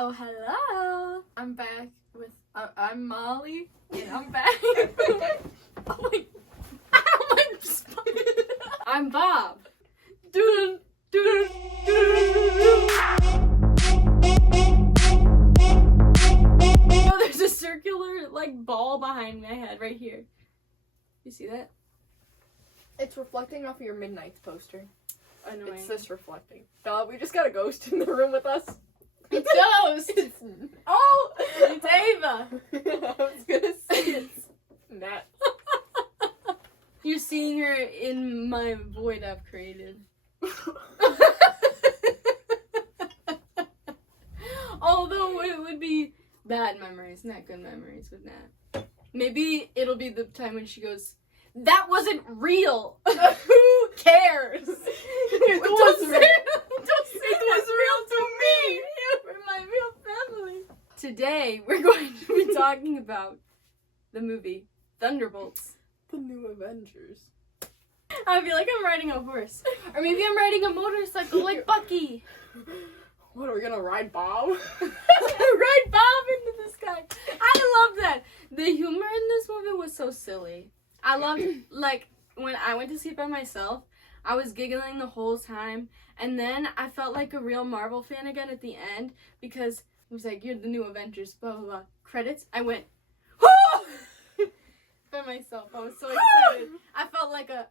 Oh, hello. I'm back with, I'm Molly, and I'm back. Oh my, ow, my spine. I'm Bob. Dun, dun, dun, dun. Oh, there's a circular, ball behind my head right here. You see that? It's reflecting off of your Midnight's poster. Annoying. It's this reflecting. Dog, we just got a ghost in the room with us. It's Ghost! Oh! It's Ava! I was gonna say it's Nat. You're seeing her in my void I've created. Although it would be bad memories, not good memories with Nat. Maybe it'll be the time when she goes, "That wasn't real!" Who cares? It was real. It was real to me! You were my real family. Today, we're going to be talking about the movie Thunderbolts. The new Avengers. I feel like I'm riding a horse. Or maybe I'm riding a motorcycle like Bucky. What, are we gonna ride Bob? Ride Bob into the sky. I love that. The humor in this movie was so silly. I loved, when I went to see it by myself, I was giggling the whole time. And then I felt like a real Marvel fan again at the end because it was like, "You're the new Avengers, blah, blah, blah." Credits. I went, "Whoo!" by myself. I was so excited. I felt like a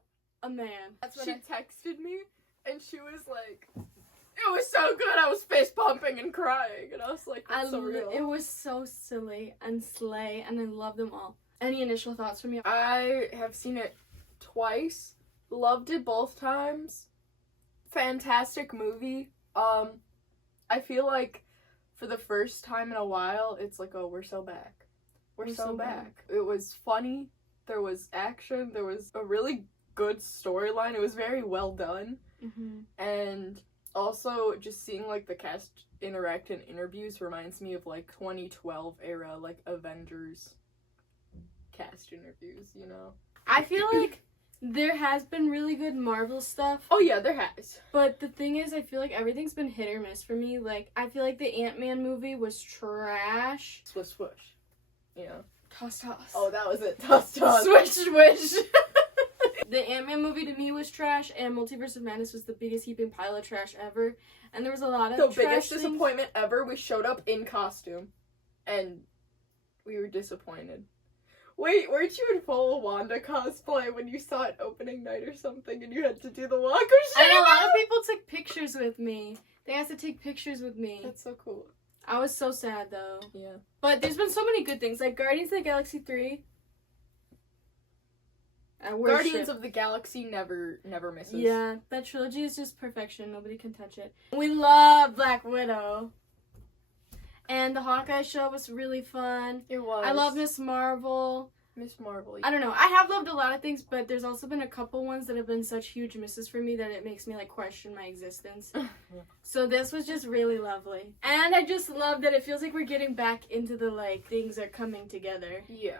man. That's when she texted me, and she was like, "It was so good, I was fist pumping and crying." And I was like, that's so real. It was so silly and slay, and I love them all. Any initial thoughts from you? I have seen it twice. Loved it both times. Fantastic movie. I feel like for the first time in a while, it's like, oh, we're so back. We're so back. It was funny. There was action. There was a really good storyline. It was very well done. Mm-hmm. And also, just seeing, the cast interact in interviews reminds me of, 2012 era, Avengers cast interviews, you know? I feel like there has been really good Marvel stuff. Oh, yeah, there has. But the thing is, I feel like everything's been hit or miss for me. I feel like the Ant-Man movie was trash. Swish, swish. Yeah. Toss, toss. Oh, that was it. Toss, toss. Swish, swish. The Ant-Man movie to me was trash, and Multiverse of Madness was the biggest heaping pile of trash ever. And there was a lot of The trash biggest things. disappointment ever, we showed up in costume. And we were disappointed. Wait, weren't you in full Wanda cosplay when you saw it opening night or something and you had to do the walk of shame? And a lot of people took pictures with me. They asked to take pictures with me. That's so cool. I was so sad, though. Yeah. But there's been so many good things. Guardians of the Galaxy 3. Guardians of the Galaxy never misses. Yeah, that trilogy is just perfection. Nobody can touch it. We love Black Widow. And the Hawkeye show was really fun. It was. I love Miss Marvel. Miss Marvel. I don't know. I have loved a lot of things, but there's also been a couple ones that have been such huge misses for me that it makes me, question my existence. So this was just really lovely. And I just love that it feels like we're getting back into the, things are coming together. Yeah.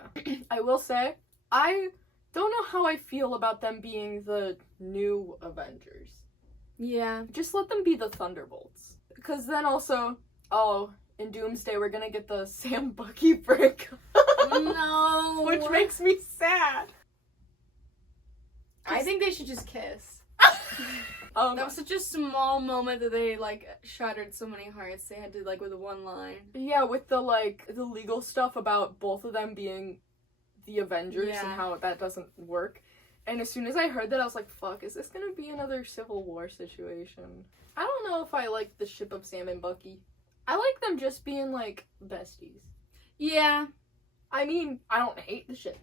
I will say, I don't know how I feel about them being the new Avengers. Yeah. Just let them be the Thunderbolts. Because then also, in Doomsday, we're gonna get the Sam Bucky break. No. Which makes me sad. I think they should just kiss. That That was such a small moment that they, shattered so many hearts. They had to, with one line. yeah, with the legal stuff about both of them being the Avengers Yeah. and how that doesn't work. And as soon as I heard that, I was like, fuck, is this gonna be another Civil War situation? I don't know if I like the ship of Sam and Bucky. I like them just being, besties. Yeah. I mean, I don't hate the shit.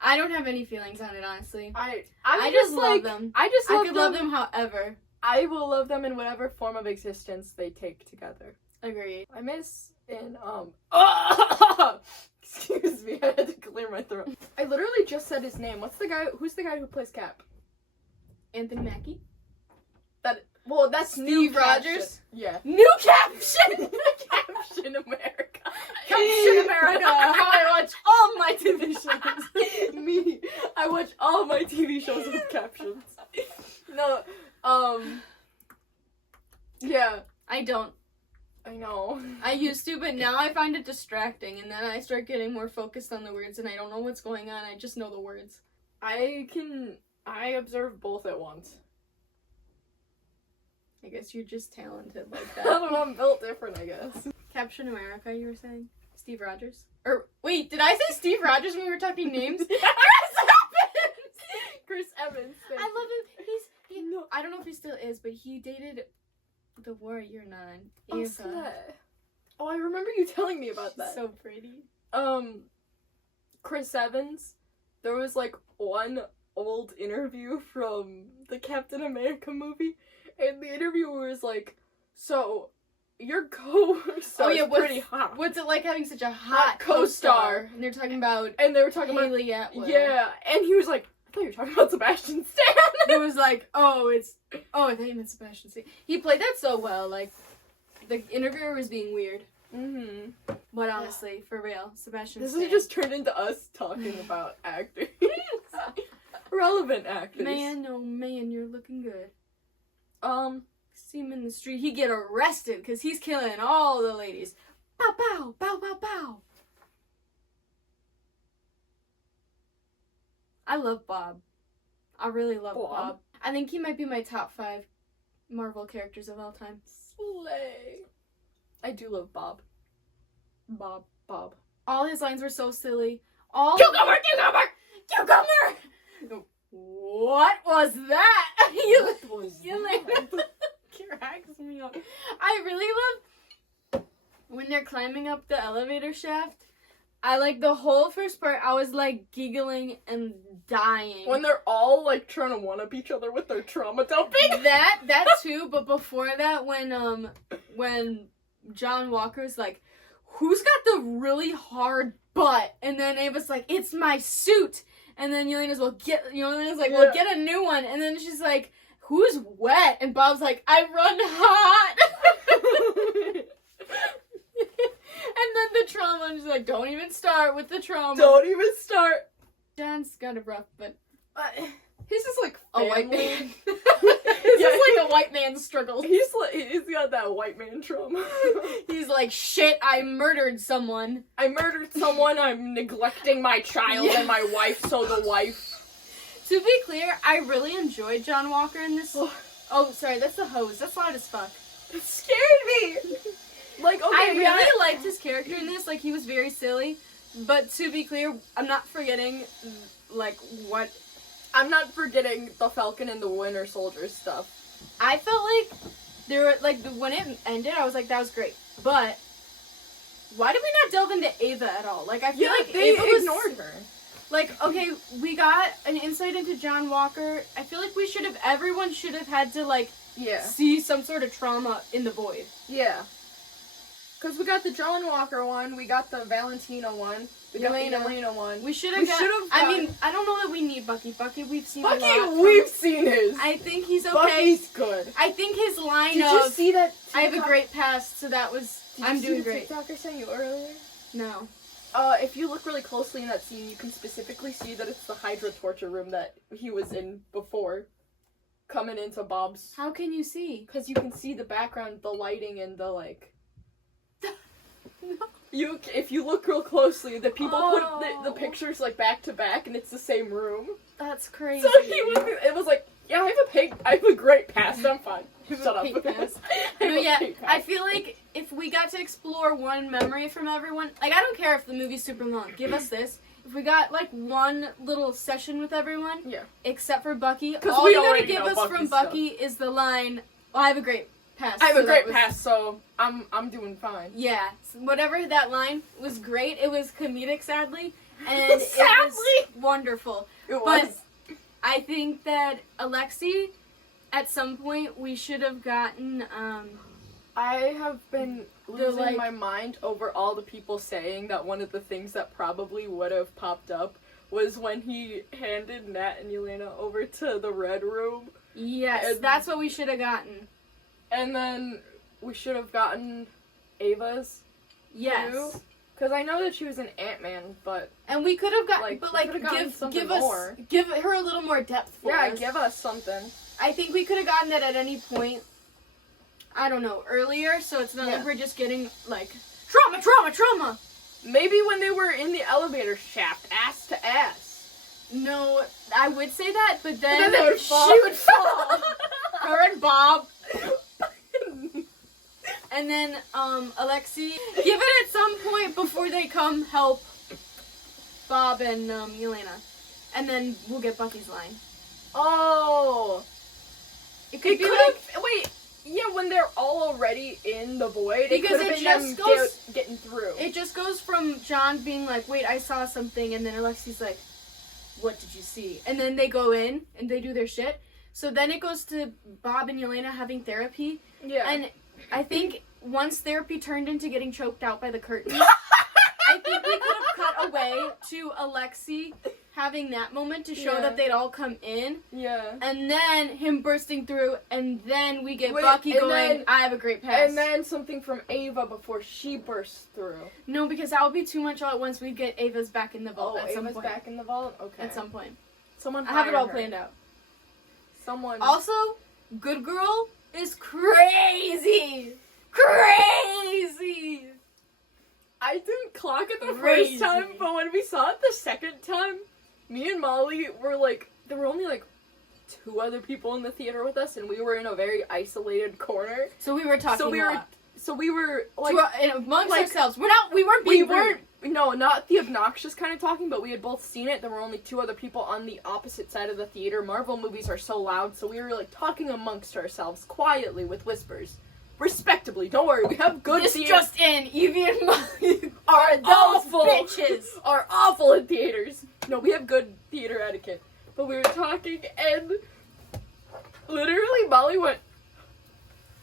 I don't have any feelings on it, honestly. I just love them. I just love I could love them however. I will love them in whatever form of existence they take together. Agreed. I miss in excuse me, I had to clear my throat. I literally just said his name. Who's the guy who plays Cap? Anthony Mackie? That's Steve new Rogers? caption. Yeah. New caption! Caption America. Caption America! How I watch all my TV shows. Me. I watch all my TV shows with captions. No, yeah. I don't. I know. I use used to, but now I find it distracting, and then I start getting more focused on the words, and I don't know what's going on. I just know the words. I observe both at once. I guess you're just talented like I that. don't know, I'm built different, I guess. Captain America, you were saying? Steve Rogers? Or, wait, did I say Steve Rogers when we were talking names? Chris Evans. I love him. No. I don't know if he still is, but he dated the Warrior Nun, Ava. Oh, I remember you telling me about that. So pretty. Chris Evans, there was like one old interview from the Captain America movie, and the interviewer was like, so your co-star is pretty hot. What's it like having such a hot co-star? And they're talking about Haley Atwell. Yeah, and he was like, I thought you were talking about Sebastian Stan. It was like, I thought you meant Sebastian Stan. He played that so well, like, the interviewer was being weird. Mm-hmm. But honestly, for real, Sebastian This Stan. has just turned into us talking about acting. Relevant actors. Man, oh man, you're looking good. See him in the street, he'd get arrested because he's killing all the ladies. Bow, bow, bow, bow, bow. I love Bob. I really love Bob. I think he might be my top 5 Marvel characters of all time. Slay. I do love Bob. Bob. All his lines were so silly. Cucumber! What was that? What was that? Cracks me up. I really love when they're climbing up the elevator shaft. I like the whole first part. I was like giggling and dying when they're all like trying to one up each other with their trauma dumping. That too, but before that, when John Walker's like, who's got the really hard butt? And then Ava's like, it's my suit. And then Yelena's get a new one. And then she's like, who's wet? And Bob's like, I run hot. And then the trauma, and she's like, don't even start with the trauma. Don't even start. John's kind of rough, but he's just like a white man. He's just like a white man's struggle. He's got that white man trauma. He's like, shit, I murdered someone. I'm neglecting my child and my wife, so the wife. To be clear, I really enjoyed John Walker in this. Oh, sorry, that's the hose. That's loud as fuck. It scared me. Like, okay, I really liked his character in this. Like, he was very silly. But to be clear, I'm not forgetting, like, what... I'm not forgetting the Falcon and the Winter Soldier stuff. I felt like there were, like, when it ended, I was like, that was great. But why did we not delve into Ava at all? Like, I feel like they Ava ignored her. Like, okay, we got an insight into John Walker. I feel like everyone should have had to, like, see some sort of trauma in the void. Yeah. Because we got the John Walker one, we got the Valentina one, we got the Elena one. We should have I mean, I don't know that we need Bucky. Bucky, we've seen a lot. We've seen his. I think he's okay. Bucky's good. I think his line Did you see that? I have a great past, so that was... I'm doing great. Did you see the TikTok I sent you earlier? No. If you look really closely in that scene, you can specifically see that it's the Hydra torture room that he was in before. Coming into Bob's... How can you see? Because you can see the background, the lighting, and the, like... No. If you look real closely, the people put the pictures like back to back, and it's the same room. That's crazy. So it was like, yeah, I have a great past. I'm fine. Shut up. I feel like if we got to explore one memory from everyone, like I don't care if the movie's super long. Give us this. If we got like one little session with everyone, except for Bucky, all you gotta give us from Bucky is the line, well, I have a great past. I have a great past, so I'm doing fine. Yeah, so whatever that line was great. It was comedic, sadly, and it was wonderful. It was. But I think that Alexi, at some point, we should have gotten. I have been losing my mind over all the people saying that one of the things that probably would have popped up was when he handed Nat and Yelena over to the Red Room. Yes, that's what we should have gotten. And then we should have gotten Ava's. Yes. Because I know that she was an Ant-Man, but... And we could have gotten... give her a little more depth for us. Yeah, give us something. I think we could have gotten that at any point, I don't know, earlier, so it's not like we're just getting, like, Trauma! Maybe when they were in the elevator shaft, ass to ass. No, I would say that, but then they would fall. she would fall. Her and Bob. And then, Alexi, give it at some point before they come help Bob and, Yelena. And then we'll get Bucky's line. Oh. It could be like... Wait, yeah, when they're all already in the void, it Because could have it been just them goes- getting through. It just goes from John being like, wait, I saw something, and then Alexi's like, what did you see? And then they go in, and they do their shit. So then it goes to Bob and Yelena having therapy. Yeah. And I think once therapy turned into getting choked out by the curtains, I think we could have cut away to Alexi having that moment to show that they'd all come in. Yeah. And then him bursting through, and then we get Bucky going, I have a great pass. And then something from Ava before she bursts through. No, because that would be too much all at once. We'd get Ava's back in the vault at some Ava's point. back in the vault? Okay. At some point. Someone I have it all hire her. planned out. Someone. Also, Good Girl is crazy! Crazy! I didn't clock it the Crazy. first time, but when we saw it the second time, me and Molly were like, there were only like 2 other people in the theater with us, and we were in a very isolated corner. So we were talking So we were like, amongst like, ourselves. We weren't being rude. No, not the obnoxious kind of talking, but we had both seen it. There were only 2 other people on the opposite side of the theater. Marvel movies are so loud, so we were like talking amongst ourselves quietly with whispers. Respectably, don't worry, we have good This theater. just in, Evie and Molly are those awful bitches. Are awful in theaters. No, we have good theater etiquette. But we were talking, and literally Molly went,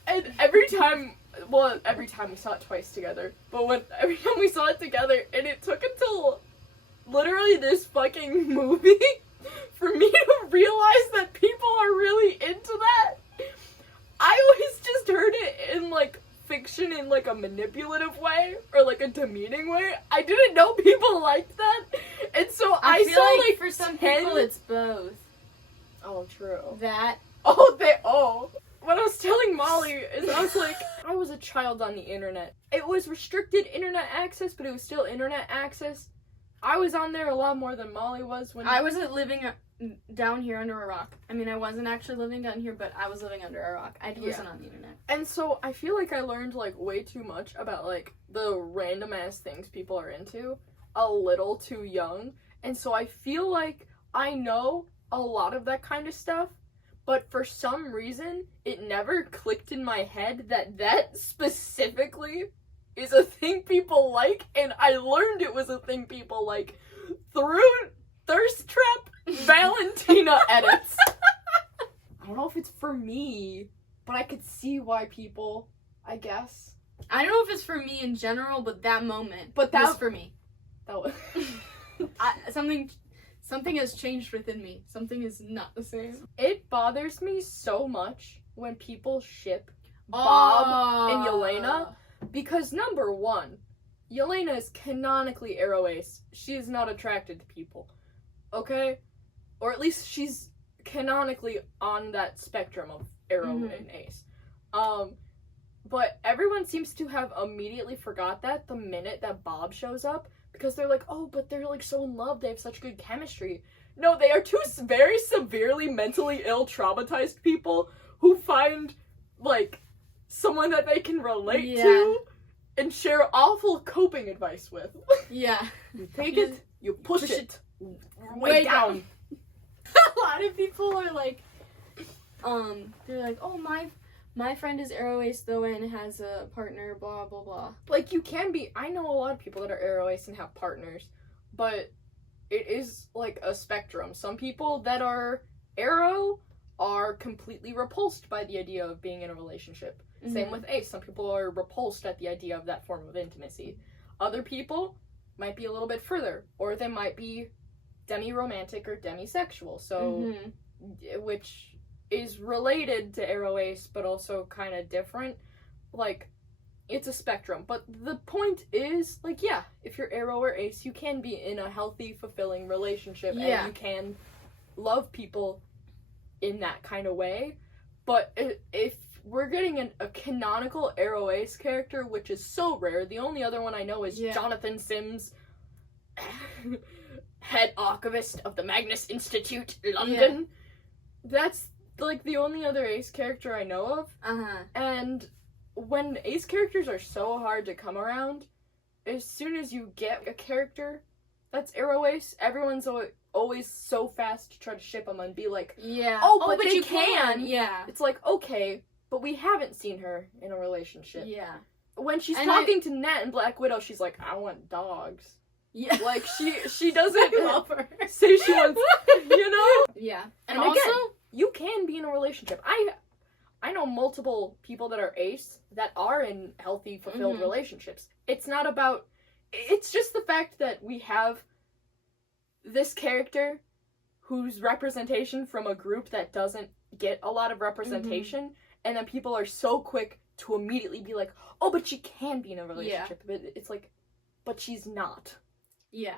and every time we saw it twice together, but every time we saw it together, and it took until literally this fucking movie for me to realize that people are really into that. I always just heard it in like fiction in like a manipulative way or like a demeaning way. I didn't know people liked that, and so I feel saw like for some 10... people it's both. Oh, true. That. What I was telling Molly is I was like, I was a child on the internet. It was restricted internet access, but it was still internet access. I was on there a lot more than Molly was when I wasn't living down here under a rock. I mean, I wasn't actually living down here, but I was living under a rock. I wasn't on the internet. And so I feel like I learned like way too much about like the random ass things people are into a little too young. And so I feel like I know a lot of that kind of stuff, but for some reason it never clicked in my head that specifically is a thing people like, and I learned it was a thing people like through Thirst Trap Valentina edits. I don't know if it's for me, but I could see why people, I guess. I don't know if it's for me in general, but that moment was for me. That was Something has changed within me. Something is not the same. It bothers me so much when people ship Bob and Yelena, because number one, Yelena is canonically Arrow Ace. She is not attracted to people. Okay? Or at least she's canonically on that spectrum of Arrow and Ace. But everyone seems to have immediately forgot that the minute that Bob shows up, because they're like, oh, but they're like so in love, they have such good chemistry. No, they are 2 very severely mentally ill, traumatized people who find like someone that they can relate to and share awful coping advice with. Yeah. You take it, you push it way down. A lot of people are like, they're like, oh, my friend is Arrow Ace though and has a partner, blah blah blah. Like, you can be, I know a lot of people that are Arrow Ace and have partners, but it is like a spectrum. Some people that are Arrow are completely repulsed by the idea of being in a relationship. Same with Ace. Some people are repulsed at the idea of that form of intimacy. Other people might be a little bit further, or they might be demi-romantic or demisexual, so, which is related to Arrow Ace, but also kind of different. Like, it's a spectrum. But the point is, like, yeah, if you're Arrow or Ace, you can be in a healthy, fulfilling relationship, and you can love people in that kind of way. But if we're getting a canonical Arrow Ace character, which is so rare. The only other one I know is Jonathan Sims, head archivist of the Magnus Institute, London. That's, like, the only other Ace character I know of. And when Ace characters are so hard to come around, as soon as you get a character that's Arrow Ace, everyone's always so fast to try to ship them and be like, but they you can. Yeah. It's like, okay, but we haven't seen her in a relationship. Yeah. When she's talking to Nat and Black Widow, she's like, I want dogs. Yeah. Like, she doesn't love her. say she wants, you know? Yeah. And also, again, you can be in a relationship. I know multiple people that are Ace that are in healthy, fulfilled relationships. It's not about... It's just the fact that we have this character whose representation from a group that doesn't get a lot of representation, and then people are so quick to immediately be like, oh, but she can be in a relationship. But it's like, but she's not. Yeah.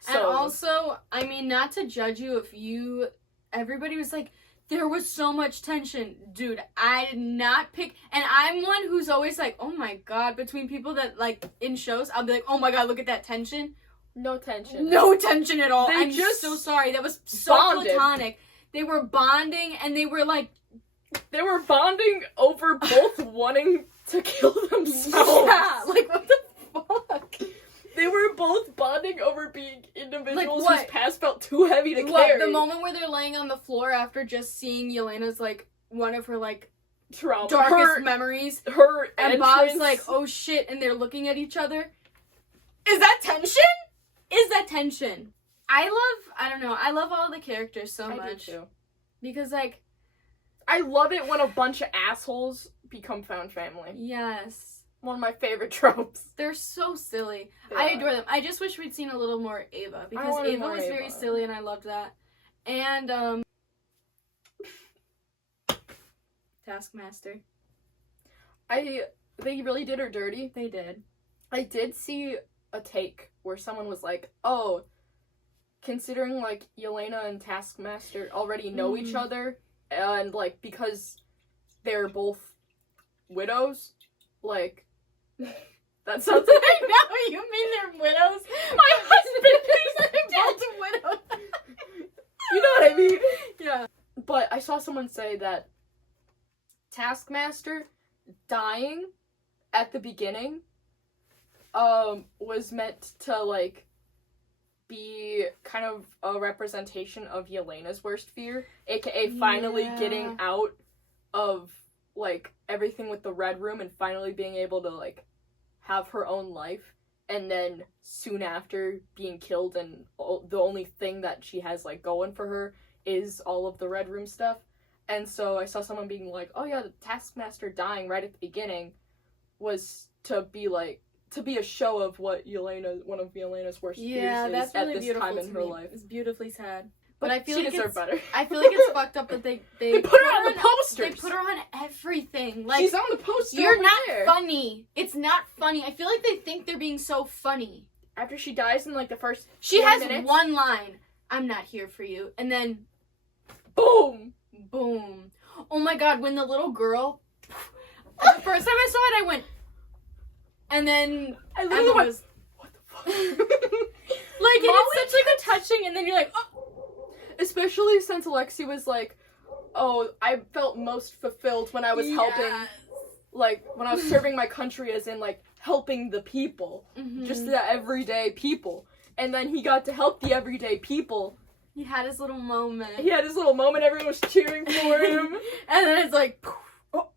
So, and also, I mean, not to judge you if you... Everybody was like, there was so much tension. Dude, I did not pick... And I'm one who's always like, oh my god, between people that, like, in shows, I'll be like, oh my god, look at that tension. No tension. No tension at all. I'm just so sorry. That was so platonic. They were bonding, and they were, like... They were bonding over both wanting to kill themselves. Yeah, like, what the fuck? They were both bonding over being individuals whose past felt too heavy to carry. The moment where they're laying on the floor after just seeing Yelena's, like, one of her, like, trauma, darkest memories. Her and Bob's like, oh shit, and they're looking at each other. Is that tension? Is that tension? I love all the characters so much. I do too. Because, like... I love it when a bunch of assholes become found family. Yes. One of my favorite tropes. They're so silly. I adore them. I just wish we'd seen a little more Ava, because Ava was very silly and I loved that. And, Taskmaster. They really did her dirty. They did. I did see a take where someone was like, oh, considering, like, Yelena and Taskmaster already know each other, and, like, because they're both widows, like... That sounds like... I know, you mean they're widows? My husband is both widows. You know what I mean? Yeah. But I saw someone say that Taskmaster dying at the beginning was meant to, like, be kind of a representation of Yelena's worst fear, aka finally getting out of, like, everything with the Red Room and finally being able to, like, have her own life, and then soon after being killed, and the only thing that she has, like, going for her is all of the Red Room stuff. And so I saw someone being like, oh yeah, the Taskmaster dying right at the beginning was to be, like, to be a show of what one of Yelena's worst fears is at this time in her life. It's beautifully sad. But I feel she like deserved better. I feel like it's fucked up that they put her on the posters. They put her on everything. Like, she's on the poster. You're not funny. It's not funny. I feel like they think they're being so funny. After she dies in, like, the first She has minutes, one line. I'm not here for you. And then boom. Boom. Oh my god, when the little girl the first time I saw it I went, and then I literally went, what the fuck? Like, it's such, like, a touching, and then you're like, oh. Especially since Alexi was like, oh, I felt most fulfilled when I was helping, like, when I was serving my country, as in, like, helping the people. Just the everyday people. And then he got to help the everyday people. He had his little moment. Everyone was cheering for him. And then it's like, oh.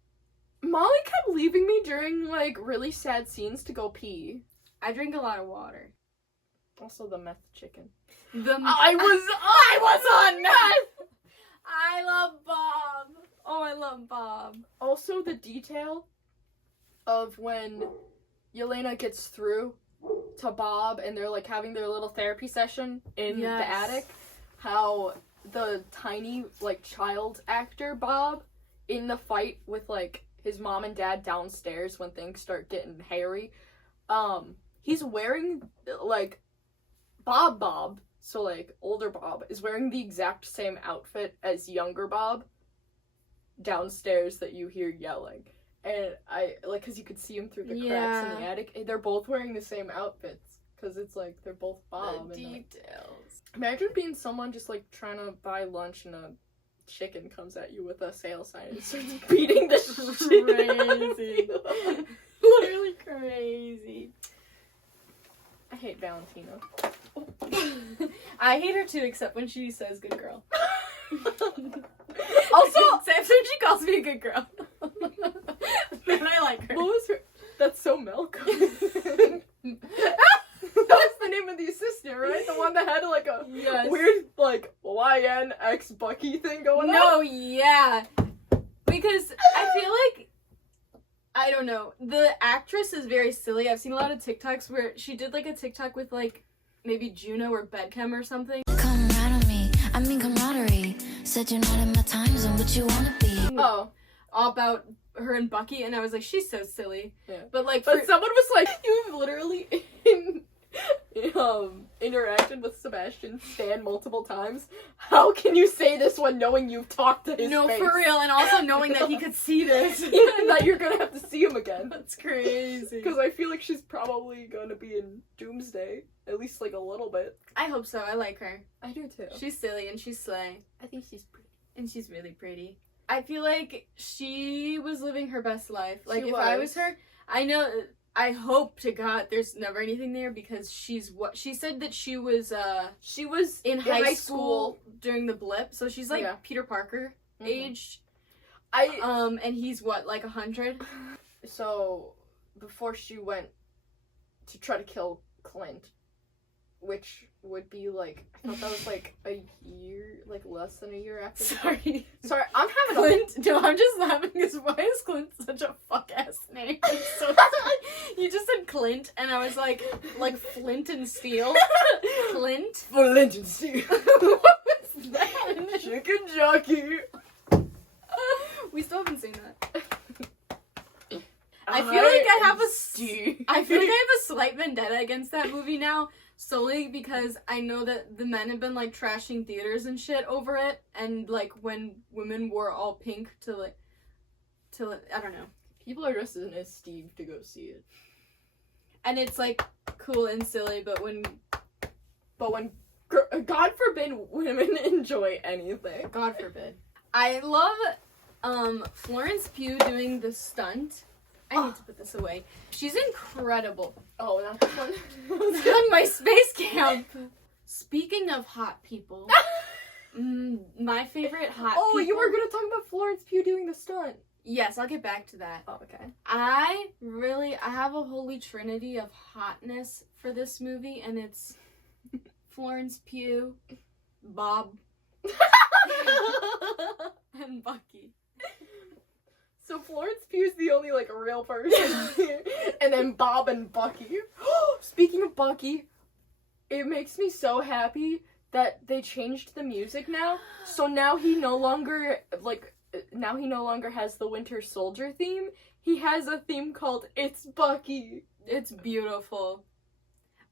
Molly kept leaving me during, like, really sad scenes to go pee. I drink a lot of water. Also the meth chicken. I was on meth! I love Bob. Oh, I love Bob. Also the detail of when Yelena gets through to Bob and they're, like, having their little therapy session in the attic. How the tiny, like, child actor Bob, in the fight with, like, his mom and dad downstairs when things start getting hairy, he's wearing, like, Bob, so, like, older Bob, is wearing the exact same outfit as younger Bob. downstairs that you hear yelling. And I, like, because you could see them through the cracks in the attic. And they're both wearing the same outfits. Because it's like, they're both Bob. The details. Imagine being someone just, like, trying to buy lunch and a chicken comes at you with a sale sign and starts beating the shit out of you. Literally crazy. I hate Valentina. I hate her too, except when she says good girl. Also, except when she calls me a good girl. Then I like her. what was her? That's so Malcolm. That was the name of the assistant, right? The one that had like a weird like YNX Bucky thing going on. No, yeah. Because I feel like, I don't know, the actress is very silly. I've seen a lot of TikToks where she did like a TikTok with like maybe Juno or Bedchem or something. Come right on me, I mean camaraderie. Said you're not in my time zone, but you wanna be. Oh. All about her and Bucky, and I was like, she's so silly. Yeah. But like, But someone was like, you've literally interacted with Sebastian Stan multiple times. How can you say this when knowing you've talked to his face? for real, and also knowing that he could see this. And that you're gonna have to see him again. That's crazy. Because I feel like she's probably gonna be in Doomsday. At least like a little bit. I hope so. I like her. I do too. She's silly and she's slay. I think she's pretty. And she's really pretty. I feel like she was living her best life. Like, She if I was. was her, I hope to God there's never anything there, because she said that she was in high school during the blip, so she's like Peter Parker aged. And he's what, like 100? So, before she went to try to kill Clint, which would be like, I thought that was like a year, like less than a year after. Sorry, I'm having Clint. No, I'm just laughing because why is Clint such a fuck ass name? I'm so you just said Clint, and I was like Flint and Steel. Clint. Flint and Steel. What was that? Chicken jockey. We still haven't seen that. I feel like I have a slight vendetta against that movie now, solely because I know that the men have been like trashing theaters and shit over it, and like when women wore all pink to I don't know. People are dressed as Steve to go see it. And it's like cool and silly, but when God forbid women enjoy anything. God forbid. I love Florence Pugh doing the stunt. I need to put this away. She's incredible. Oh, not this one. On my space camp. Speaking of hot people, my favorite hot people. Oh, you were gonna talk about Florence Pugh doing the stunt. Yes, I'll get back to that. Oh, okay. I have a holy trinity of hotness for this movie, and it's Florence Pugh, Bob, and Bucky. So Florence Pugh's the only, like, real person here. And then Bob and Bucky. Speaking of Bucky, it makes me so happy that they changed the music now. So now he no longer has the Winter Soldier theme. He has a theme called It's Bucky. It's beautiful.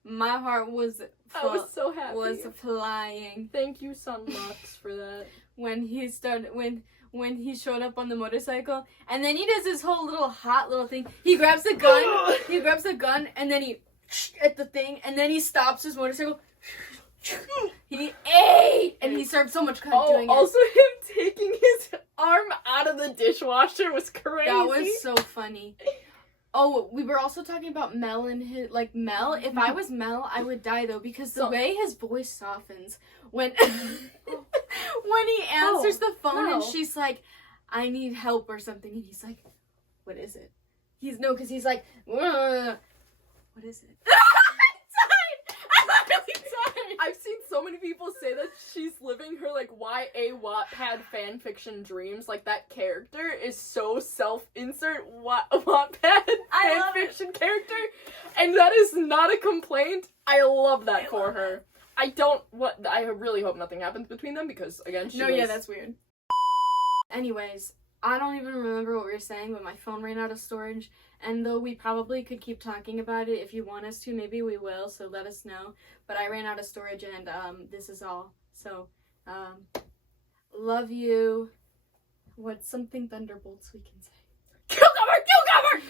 My heart was I was so happy. Was flying. Thank you, Sunlux, for that. When he showed up on the motorcycle, and then he does this whole hot little thing. He grabs the gun, and then he at the thing, and then he stops his motorcycle. He ate, and he served so much doing it. Also him taking his arm out of the dishwasher was crazy. That was so funny. Oh, we were also talking about Mel and his, Mel. If I was Mel, I would die though, because the way his voice softens when when he answers the phone and she's like, I need help or something, and he's like, what is it? Because he's like, what is it? I'm really tired. I've seen so many people say that she's living her YA Wattpad fanfiction dreams. Like, that character is so self-insert Wattpad fanfiction character, and that is not a complaint. I love that for her. I really hope nothing happens between them, because again, yeah, that's weird. Anyways, I don't even remember what we were saying, but my phone ran out of storage, and though we probably could keep talking about it, if you want us to, maybe we will, so let us know. But I ran out of storage, and this is all. So, love you. What's something Thunderbolts we can say?